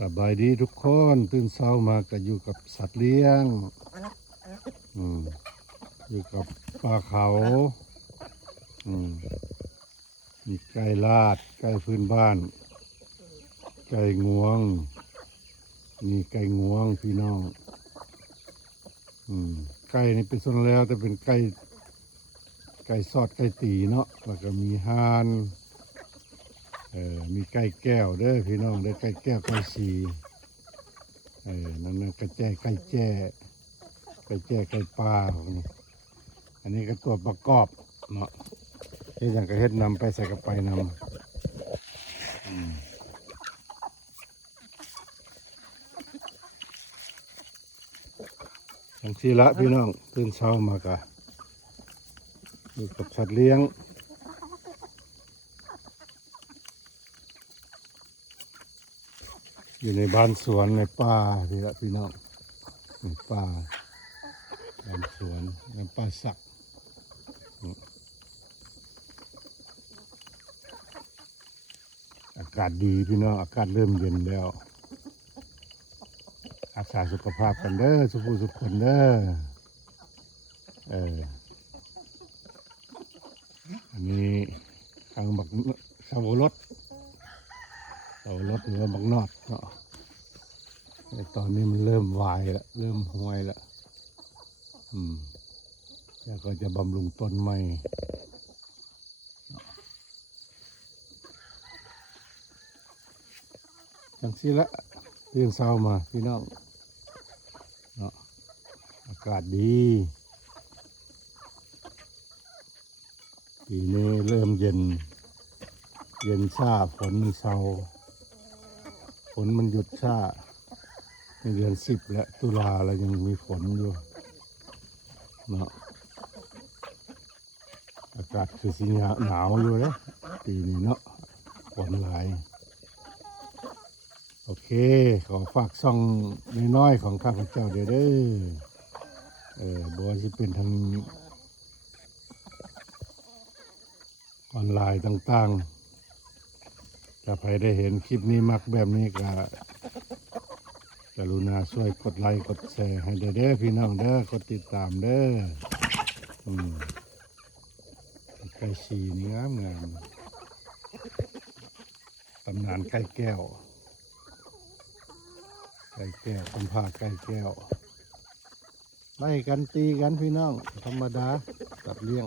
สบายดีทุกคนตื่นเช้ามาก็อยู่กับสัตว์เลี้ยงอยู่กับปลาเขามีไก่ลาดไก่พื้นบ้านไก่งวงมีไก่งวงพี่น้องไก่นี่เป็นส่วนแล้วแต่เป็นไก่สอดไก่ตีเนาะแล้วก็มีห่านมีไก่แก้วเด้อพี่น้องได้ไก่แก้วไก่สีนั่นกระแจไก่แจ้ไก่ปลาอันนี้ก็ตัวประกอบเนาะเฮ็ดอย่างก็เฮ็ดนำไปใส่กระไปนำอย่างที่ละพี่น้องตื่นเช้ามากะอยู่กับสัตว์เลี้ยงอยู่ในบ้านสวนในป่าพี่น้องในป่าบ้านสวนในป่าสักอากาศดีพี่น้องอากาศเริ่มเย็นแล้วรักษาสุขภาพกันเด้อสุขคนเด้ออันนี้ทางบักสาวรถหรือว่าบักนอดเนาะตอนนี้มันเริ่มวายแล้วเริ่มห่วยแล้วแล้วก็จะบำรุงต้นใหม่จังสิละเรื่องเศร้ามาพี่น้องเนาะอากาศดีปีนี้เริ่มเย็นช้าฝนมันเศร้าฝนมันหยุดช้าในเดือน10และตุลาเรายังมีฝนอยู่เนาะอากาศคือสีหนาวอยู่เลยปีนี้เนาะฝนหลายโอเคขอฝากซ่องน้อยๆของข้าพเจ้าเด้อบัวที่เป็นทางออนไลน์ต่างๆถ้าใครได้เห็นคลิปนี้มักแบบนี้ก็กรุณาช่วยกดไลค์กดแชร์ให้เด้อพี่น้องเด้อกดติดตามเด้อไก่ชีนี่งามตำนานไก่แก้วสัมภาษณ์ไก่แก้วไล่กันตีกันพี่น้องธรรมดาตัดเลี้ยง